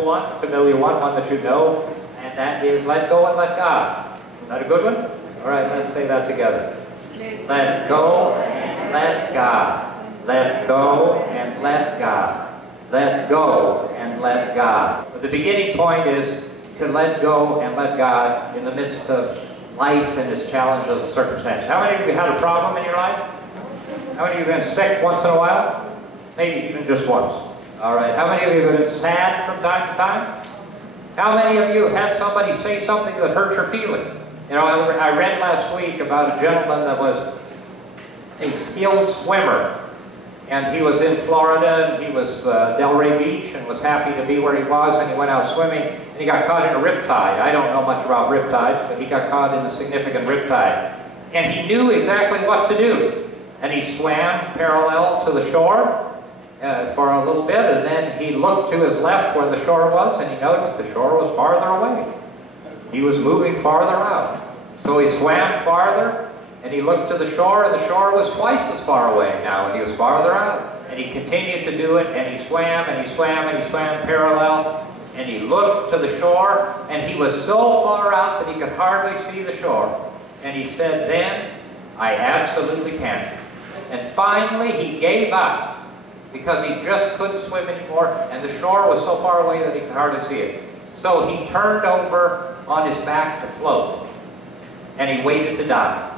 simple one, familiar one that you know, and that is let go and let God. Is that a good one? All right, let's say that together. Let go and let God. Let go and let God. Let go and let God. But the beginning point is to let go and let God in the midst of life and its challenges and circumstances. How many of you had a problem in your life? How many of you have been sick once in a while? Maybe even just once. All right. How many of you have been sad from time to time? How many of you have had somebody say something that hurt your feelings? You know, I read last week about a gentleman that was a skilled swimmer. And he was in Florida, and he was Delray Beach, and was happy to be where he was, and he went out swimming, and he got caught in a riptide. I don't know much about riptides, but he got caught in a significant riptide. And he knew exactly what to do. And he swam parallel to the shore for a little bit, and then he looked to his left where the shore was, and he noticed the shore was farther away. He was moving farther out. So he swam farther, and he looked to the shore, and the shore was twice as far away now, and he was farther out. And he continued to do it, and he swam, and he swam, and he swam parallel, and he looked to the shore, and he was so far out that he could hardly see the shore. And he said, then, I absolutely panicked. And finally, he gave up, because he just couldn't swim anymore, and the shore was so far away that he could hardly see it. So he turned over on his back to float, and he waited to die.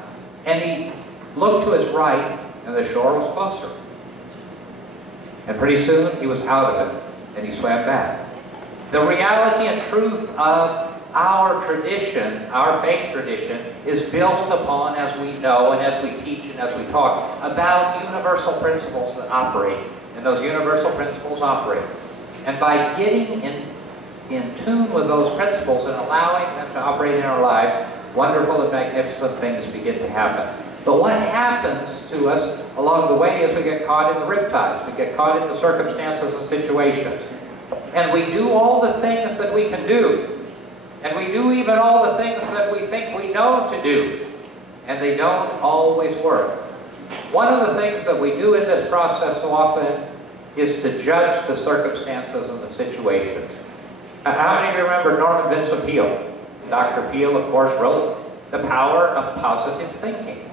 And he looked to his right, and the shore was closer. And pretty soon, he was out of it, and he swam back. The reality and truth of our tradition, our faith tradition, is built upon, as we know, and as we teach, and as we talk, about universal principles that operate. And those universal principles operate. And by getting in tune with those principles and allowing them to operate in our lives, wonderful and magnificent things begin to happen. But what happens to us along the way is we get caught in the riptides. We get caught in the circumstances and situations. And we do all the things that we can do. And we do even all the things that we think we know to do. And they don't always work. One of the things that we do in this process so often is to judge the circumstances and the situations. How many of you remember Norman Vincent Peale? Dr. Peale, of course, wrote The Power of Positive Thinking,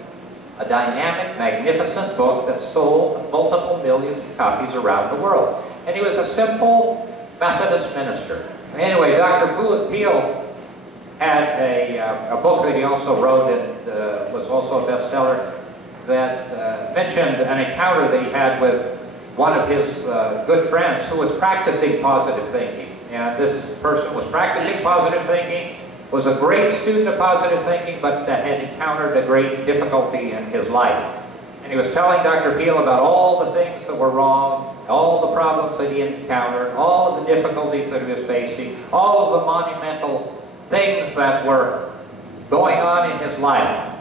a dynamic, magnificent book that sold multiple millions of copies around the world. And he was a simple Methodist minister. Anyway, Dr. Peale had a book that he also wrote and was also a bestseller that mentioned an encounter that he had with one of his good friends who was practicing positive thinking. And this person was practicing positive thinking, was a great student of positive thinking, but that had encountered a great difficulty in his life. And he was telling Dr. Peale about all the things that were wrong, all the problems that he encountered, all of the difficulties that he was facing, all of the monumental things that were going on in his life.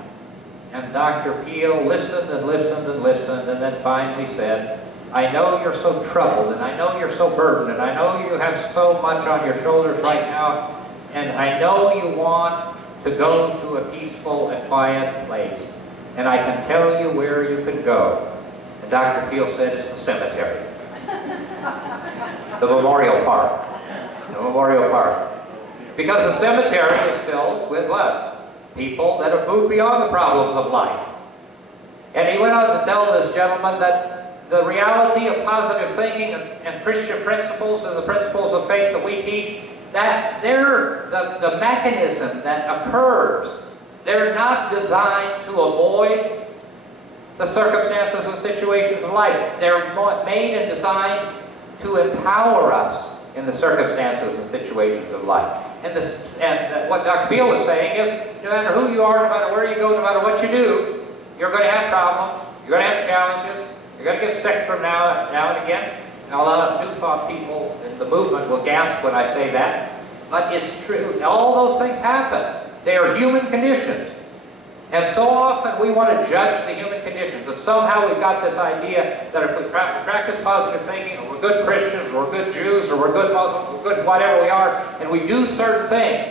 And Dr. Peale listened and listened and listened, and then finally said, I know you're so troubled, and I know you're so burdened, and I know you have so much on your shoulders right now, and I know you want to go to a peaceful and quiet place. And I can tell you where you can go. And Dr. Peale said it's the cemetery. The memorial park. The memorial park. Because the cemetery is filled with what? People that have moved beyond the problems of life. And he went on to tell this gentleman that the reality of positive thinking and Christian principles and the principles of faith that we teach, that they're the mechanism that occurs. They're not designed to avoid the circumstances and situations of life. They're made and designed to empower us in the circumstances and situations of life. And what Dr. Peale was saying is, no matter who you are, no matter where you go, no matter what you do, you're going to have problems, you're going to have challenges, you're going to get sick from now and again. And a lot of New Thought people in the movement will gasp when I say that. But it's true. All those things happen. They are human conditions. And so often we want to judge the human conditions. And somehow we've got this idea that if we practice positive thinking, or we're good Christians, or we're good Jews, or we're good Muslims, or we're good whatever we are, and we do certain things,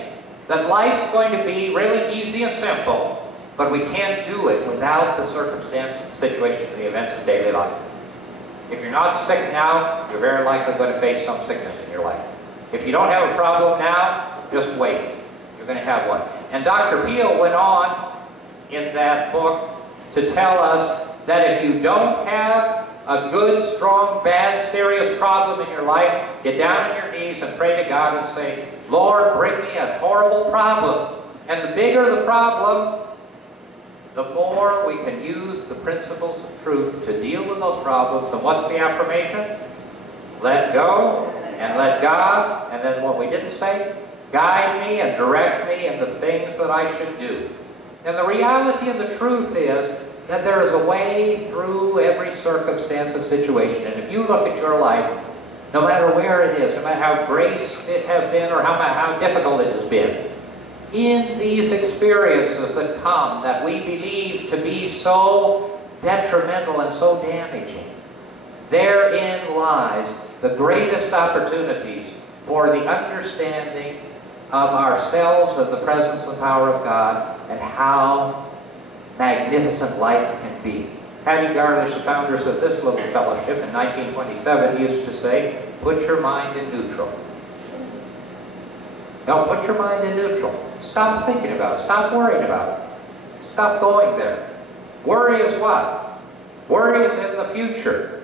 that life's going to be really easy and simple, but we can't do it without the circumstances, the situations, and the events of daily life. If you're not sick now, you're very likely going to face some sickness in your life. If you don't have a problem now, just wait. You're going to have one. And Dr. Peel went on in that book to tell us that if you don't have a good, strong, bad, serious problem in your life, get down on your knees and pray to God and say, Lord, bring me a horrible problem. And the bigger the problem, the more we can use the principles of truth to deal with those problems. And what's the affirmation? Let go and let God. And then what we didn't say? Guide me and direct me in the things that I should do. And the reality and the truth is that there is a way through every circumstance and situation. And if you look at your life, no matter where it is, no matter how great it has been or how difficult it has been, in these experiences that come that we believe to be so detrimental and so damaging, therein lies the greatest opportunities for the understanding of ourselves and the presence and power of God and how magnificent life can be. Hattie Garlish, the founders of this little fellowship in 1927, used to say, put your mind in neutral. No, put your mind in neutral. Stop thinking about it. Stop worrying about it. Stop going there. Worry is what? Worry is in the future.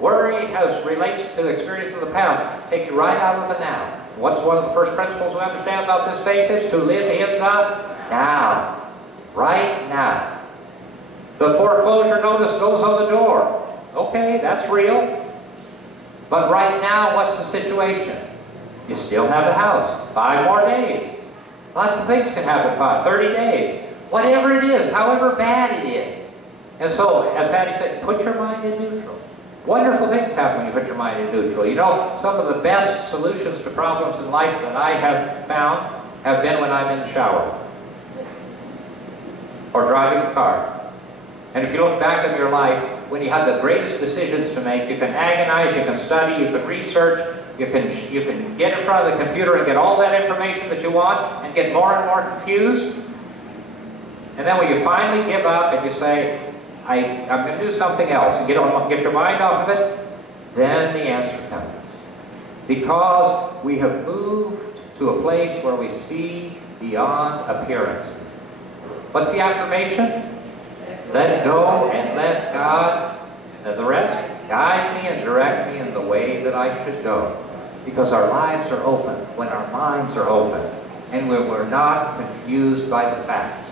Worry relates to experience of the past. Takes you right out of the now. What's one of the first principles we understand about this faith is to live in the now. Right now. The foreclosure notice goes on the door. Okay, that's real. But right now, what's the situation? You still have the house. 5 more days. Lots of things can happen. 30 days. Whatever it is, however bad it is. And so, as Hattie said, put your mind in neutral. Wonderful things happen when you put your mind in neutral. You know, some of the best solutions to problems in life that I have found have been when I'm in the shower or driving a car. And if you look back on your life, when you have the greatest decisions to make, you can agonize, you can study, you can research, you can get in front of the computer and get all that information that you want and get more and more confused. And then when you finally give up and you say, I'm going to do something else, and get your mind off of it, then the answer comes. Because we have moved to a place where we see beyond appearances. What's the affirmation? Let go and let God, and the rest, guide me and direct me in the way that I should go. Because our lives are open, when our minds are open, and when we're not confused by the facts.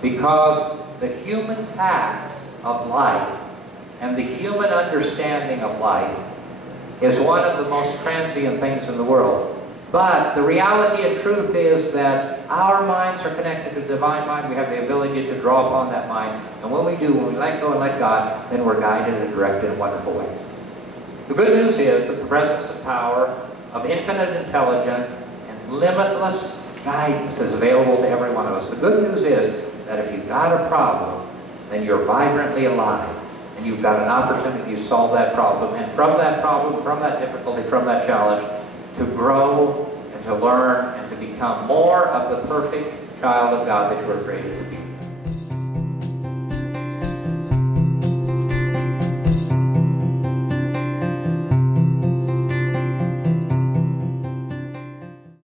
Because the human facts of life and the human understanding of life is one of the most transient things in the world. But the reality and truth is that our minds are connected to the divine mind. We have the ability to draw upon that mind. And when we do, when we let go and let God, then we're guided and directed in wonderful ways. The good news is that the presence and power of infinite intelligence and limitless guidance is available to every one of us. The good news is that if you've got a problem, then you're vibrantly alive. And you've got an opportunity to solve that problem. And from that problem, from that difficulty, from that challenge, to grow and to learn and to become more of the perfect child of God that you were created to be.